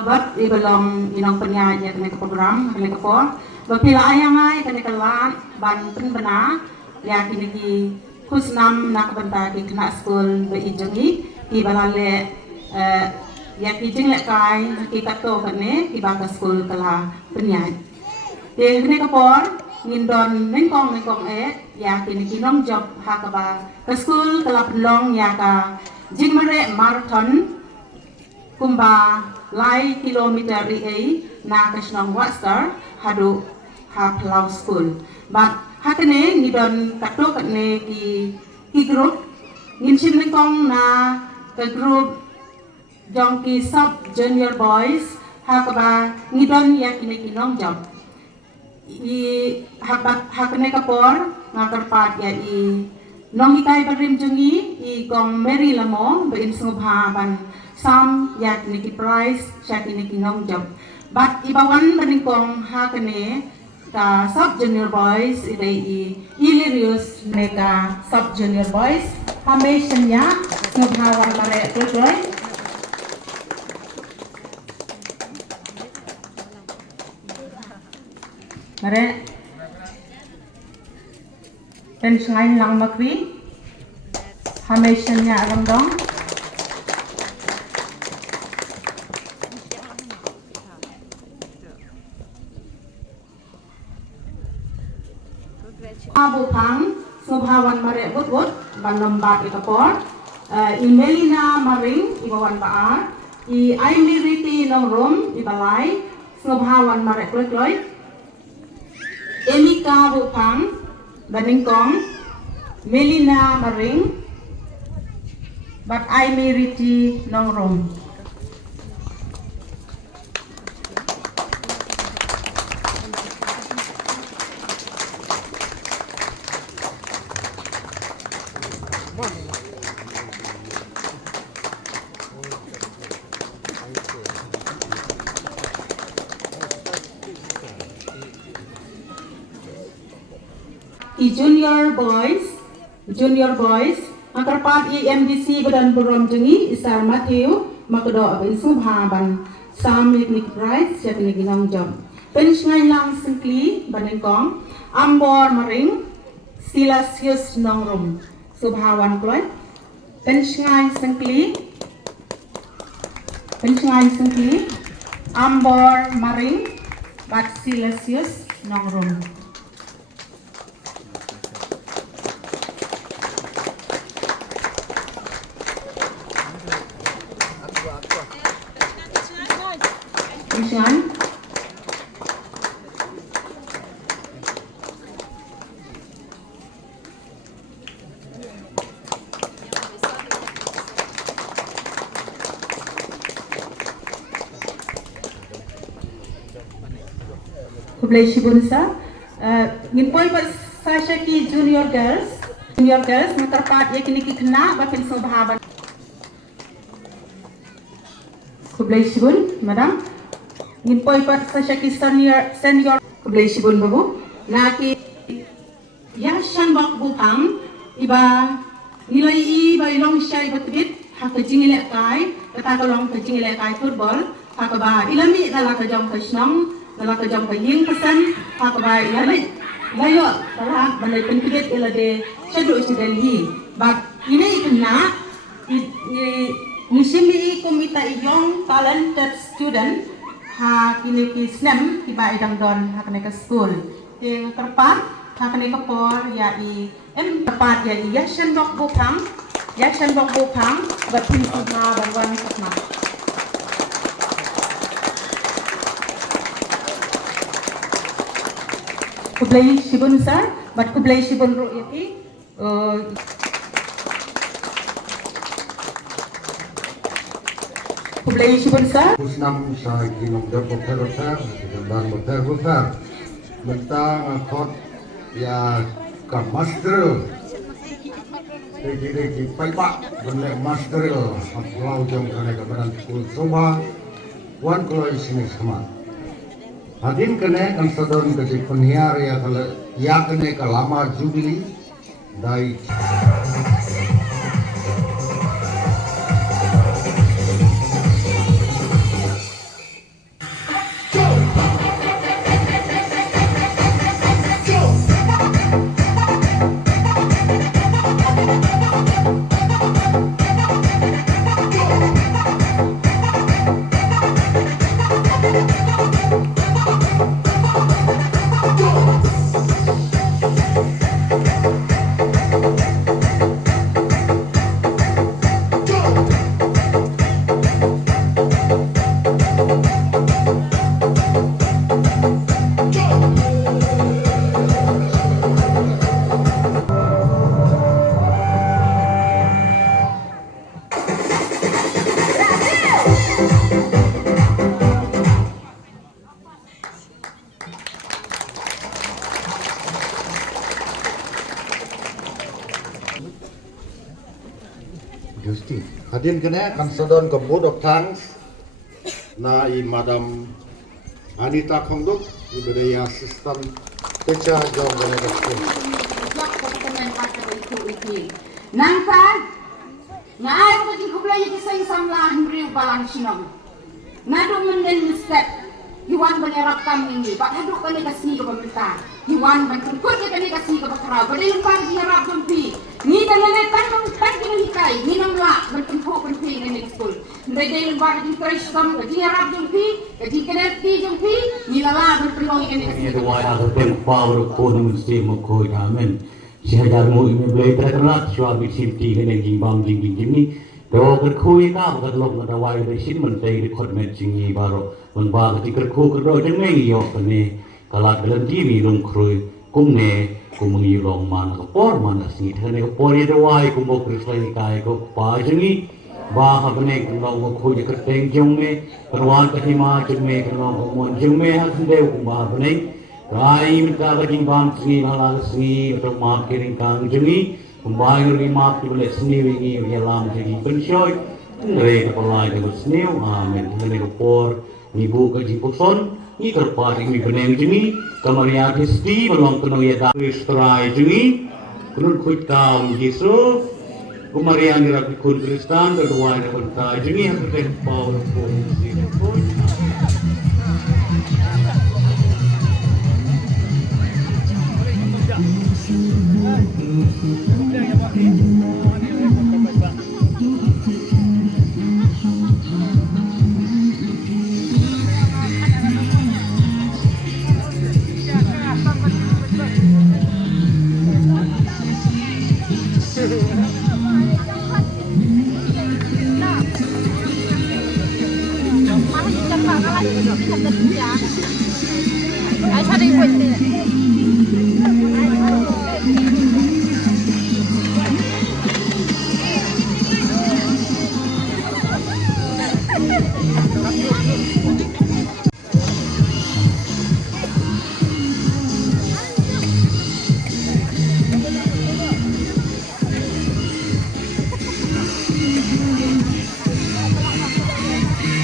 But ibalong inong penyaya kene program kene por bapila ayangai kene kelan ban penbena ya kini ki kusnam nak benta ki kena school be ijengi ibalale ya ki jing lek kai ki kato kene ki baka school kala penyai ye kene por ngindon nengkong ya kini ki nom job hakaba ke school kala pelong ya ka jing mare marathon kumba lai kilometer na kasnong waster hadu haplau school but hakane ngidon kato katne ki group nginsim lengkong na ke group jongki sub junior boys hakaba ngidon ya kini kinong job i hakane kapor ngakarpat ya i nong ikai barim jungi i gong meri lamo bein sungubha ban sam yak niki price syak niki nong job but ibawan beningkong hakane ka sub junior boys idai ilirius meka sub junior boys hameshnya ngubhawan mare tuloy mare tensengain lang makwi hameshnya arang dong Abu Pang, Subhawan Mare Wood, Banombat Ikapor, Imelina Maring, Ibawan Baar, Aimiriti Nongrum, Ibalai, Subhawan Mare Kloy, Emika Abu Pang, Baningkong, Melina Maring, but Aimiriti Nongrum. Junior boys, angkarpat EMDC badan burom jengi Isar Matthew makdo abin subhaban samit nik price siap ni ginong job. Pensengai lang sengkli banengkong ambor maring silasius nongrum subhawan kloy. Pensengai sengkli ambor maring bat silasius nongrum. Jangan Kublai Shibunsa Nginpoi pas Sasha ki junior girls Ngeterpat ya kini ki kena Bapin subhaban Kublai Shibun Madam Nginpoi pat Sasha ki senior Kublai Shibun babu Naki Yashan bak bupang Iba nilai iba ilong siya iba tibit Haka jingilek kai Kata kalong ka jingilek kai football Haka ba ilami nala ka jom ka snong Nala ka jom ka ying pesan Haka ba ilami Layo Tala balay pentibit ilade Syadu isi Delhi But ini ikena Nisimi kumita iyong talented student ha kini ki SNEM tiba idang don ha kene ke school yang terpat ha kene ke por ya i terpat ya i Yashan Bok Bupang berpin sama bantuan sama Kublai Shibun sir but Kublai Shibun ro yati Kublai Shibun sir Kusnam sa ginong hotel dan hotel mentang akot ya ka master Deki paipak benek master aplau jom kana kabaran school soba wan kalau isini sama hadin kene kan sadon ke penhiar ya kala ya kene ka lama jubili dai Hadin kene kan sodon ke Board of Thanks na i Madam Anita Kongduk ibadai assistant teacher jom Kaneka School. Jak ko temen pakai itu iki. Nangka ngai ko jing kublay ki sa isang lahan riu balang sinong. Nado menden step Iwan menyerap kami ini, Pak Haduk kami kasih ke pemerintah. Iwan berkumpul kami kasih ke pekerja. Berlimpah diharap jumpi. Ni dalamnya tanggung hikai, minum lah berkumpul penting ini school. Mereka limpah di Kristam, diharap jumpi, di Keneti jumpi, ni lala berpeluang ini kasih. Ini dua yang terpau konon mesti mukoi amen. Sihajar mu ini boleh terkenal suami simpi kena jimbang jing ni. Kalau kerkui kah bukan log mata wai bersih mentai di kormet jingi baru menbang di kerku kerdo jeneng yok kene kalau dalam TV long krui kumne kumungi long man kapor man asing kene kapor itu wai kumbo krislai kai ko pa jingi bah kene kumbo ko je kerteng jengme perwan kahima jengme kumbo kumon jengme hakende kumba kene rai minta bajing bam jingi malah singi untuk mak kiring kang jingi Kumbayar lima puluh seni wingi dalam jadi pensyoi, mereka pelai dengan seni, amin. Mereka por ibu kerja person, ni terparing ni beneng jengi, kamaria hesti belum kena ya dah istrai jengi, kunun kuit kaum Yesus, kamaria ni rapi kun Kristen, kedua ni bentai jengi, yang terpau pun sini pun. I try to win it. Thank you.